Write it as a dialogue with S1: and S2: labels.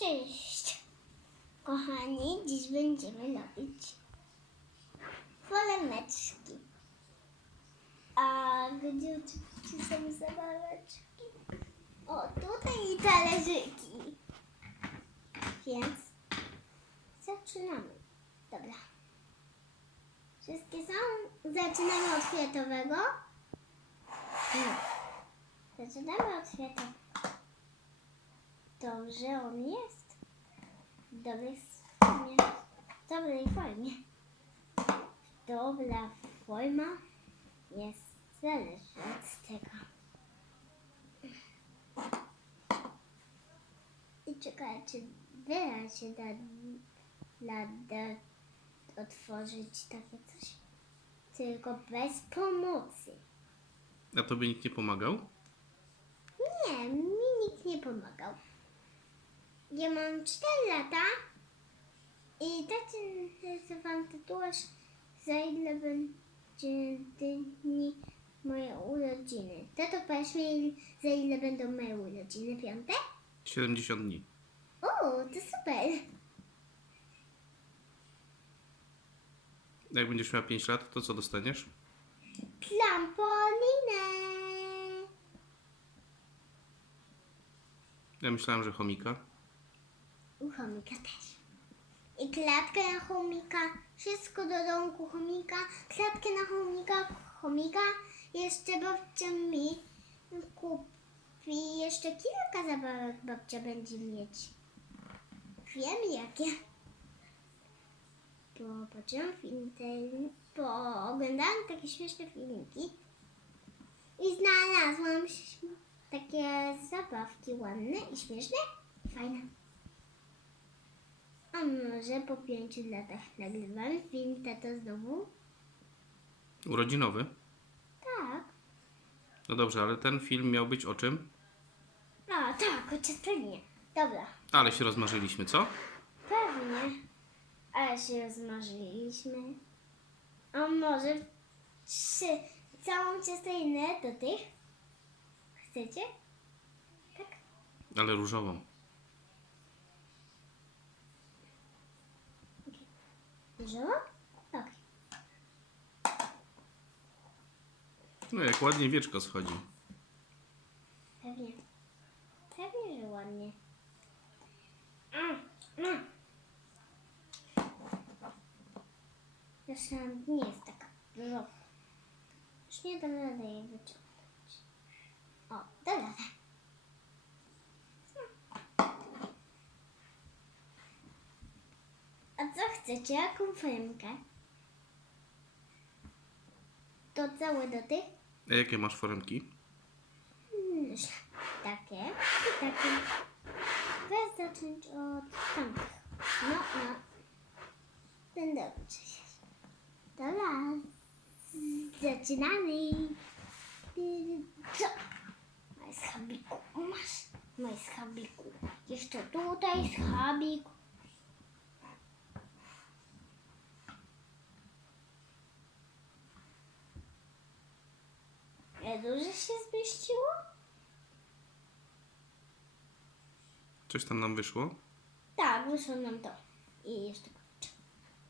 S1: Cześć! Kochani, dziś będziemy robić folemeczki. A gdzie oczywiście są zabaweczki? O, tutaj i talerzyki. Więc zaczynamy. Dobra. Wszystkie są? Zaczynamy od kwiatowego? Nie. Zaczynamy od kwiatowego. Dobrze on jest. W dobrej formie. W dobrej formie. Dobra forma jest zależy od tego. I czekajcie, wyraźnie się da, da, da otworzyć takie coś. Tylko bez pomocy.
S2: A tobie nikt nie pomagał?
S1: Nie, mi nikt nie pomagał. Ja mam 4 lata i tacy wam tatuaż za ile będzie dni moje urodziny. Tato powiesz mi za ile będą moje urodziny? Piąte?
S2: 70 dni.
S1: O, to super.
S2: Jak będziesz miała 5 lat, to co dostaniesz?
S1: Trampolinę.
S2: Ja myślałem, że chomika.
S1: Chomika też. I klatkę na chomika, wszystko do domku chomika, klatkę na chomika, chomika. Jeszcze babcia mi kupi jeszcze kilka zabawek babcia będzie mieć. Wiem jakie. Bo patrzyłam internet, bo oglądałam takie śmieszne filmiki i znalazłam takie zabawki ładne i śmieszne i fajne. A może po pięciu latach nagrywam film tato znowu?
S2: Urodzinowy?
S1: Tak.
S2: No dobrze, ale ten film miał być o czym?
S1: A tak, o ciastolinie. Dobra,
S2: Ale się rozmarzyliśmy, co?
S1: pewnie. Ale się rozmarzyliśmy. A może trzy, całą ciastolinę do tych? Chcecie? Tak?
S2: Ale różową.
S1: Dużo? Tak.
S2: No jak ładnie wieczko schodzi.
S1: Pewnie. Pewnie, że ładnie. Mm, mm. Nie jest taka dużo. Już nie dam rady jej wyciągnąć. O, dam radę. A co chcecie? Jaką formkę? To całe do tych?
S2: A jakie masz foremki?
S1: Mm, Takie i takie. Weź zacząć od tamtych. No, no. Ten dobrze się. Dobra. Zaczynamy. Co? Maj schabiku. Masz. Maj schabiku. Jeszcze tutaj schabik. Ja dużo się zmieściło?
S2: Coś tam nam wyszło?
S1: Tak, wyszło nam to. I jeszcze